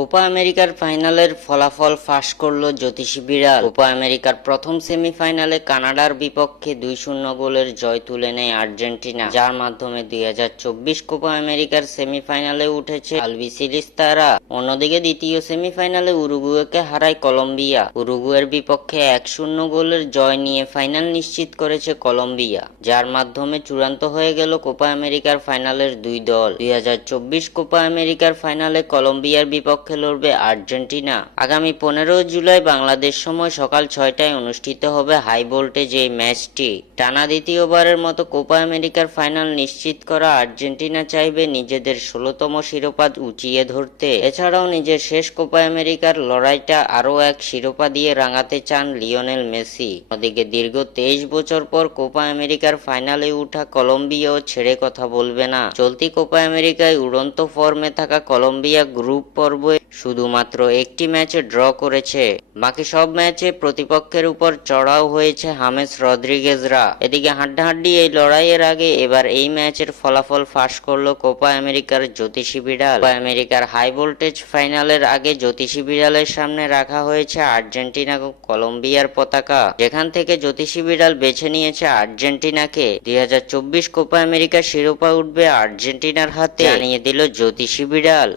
Copa আমেরিকার ফাইনালের ফলাফল ফাঁস করল জ্যোতিষী বিড়াল। কোপা আমেরিকার প্রথম সেমিফাইনালে কানাডার বিপক্ষে 2-0 গোলের জয় তুলে নেয় আর্জেন্টিনা, যার মাধ্যমে 2024 কোপা আমেরিকার সেমিফাইনালে উঠেছে আলবিসেলেস্তারা। অন্যদিকে দ্বিতীয় সেমিফাইনালে উরুগুয়েকে হারায় কলম্বিয়া। উরুগুয়ের বিপক্ষে 1-0 গোলের জয় নিয়ে ফাইনাল নিশ্চিত করেছে কলম্বিয়া, যার মাধ্যমে চূড়ান্ত হয়ে গেল কোপা আমেরিকার ফাইনালের দুই দল। 2024 কোপা আমেরিকার ফাইনালে কলম্বিয়ার বিপক্ষে লড়বে আর্জেন্টিনা। আগামী 15 জুলাই বাংলাদেশ সময় সকাল 6টায় অনুষ্ঠিত হবে হাই ভোল্টেজ এই ম্যাচটি। টানা দ্বিতীয়বারের মতো কোপা আমেরিকার ফাইনাল নিশ্চিত করা আর্জেন্টিনা চাইবে নিজেদের 16তম শিরোপা উঁচিয়ে ধরতে। এছাড়াও নিজের শেষ কোপা আমেরিকার লড়াইটা আরও এক শিরোপা দিয়ে রাঙাতে চান লিওনেল মেসি। ওদিকে দীর্ঘ 23 বছর পর কোপা আমেরিকার ফাইনালে উঠা কলম্বিয়াও ছেড়ে কথা বলবে না। চলতি কোপা আমেরিকায় উড়ন্ত ফর্মে থাকা কলম্বিয়া গ্রুপ পর্বে শুধুমাত্র একটি ম্যাচে ড্র করেছে। বাকি সব ম্যাচে প্রতিপক্ষের উপর চড়াও হয়েছে হামেস রদ্রিগেজরা। এদিকে হাড্ডাহাড্ডি এই লড়াইয়ের আগে এবার এই ম্যাচের ফলাফল ফাঁস করলো কোপা আমেরিকার জ্যোতিষী বিড়াল। কোপা আমেরিকার হাই ভোল্টেজ ফাইনালের আগে জ্যোতিষী বিড়ালের সামনে রাখা হয়েছে আর্জেন্টিনা ও কলম্বিয়ার পতাকা, যেখান থেকে জ্যোতিষী বিড়াল বেছে নিয়েছে আর্জেন্টিনাকে। 2024 কোপা আমেরিকার শিরোপা উঠবে আর্জেন্টিনার হাতে, জানিয়ে দিল জ্যোতিষী বিড়াল।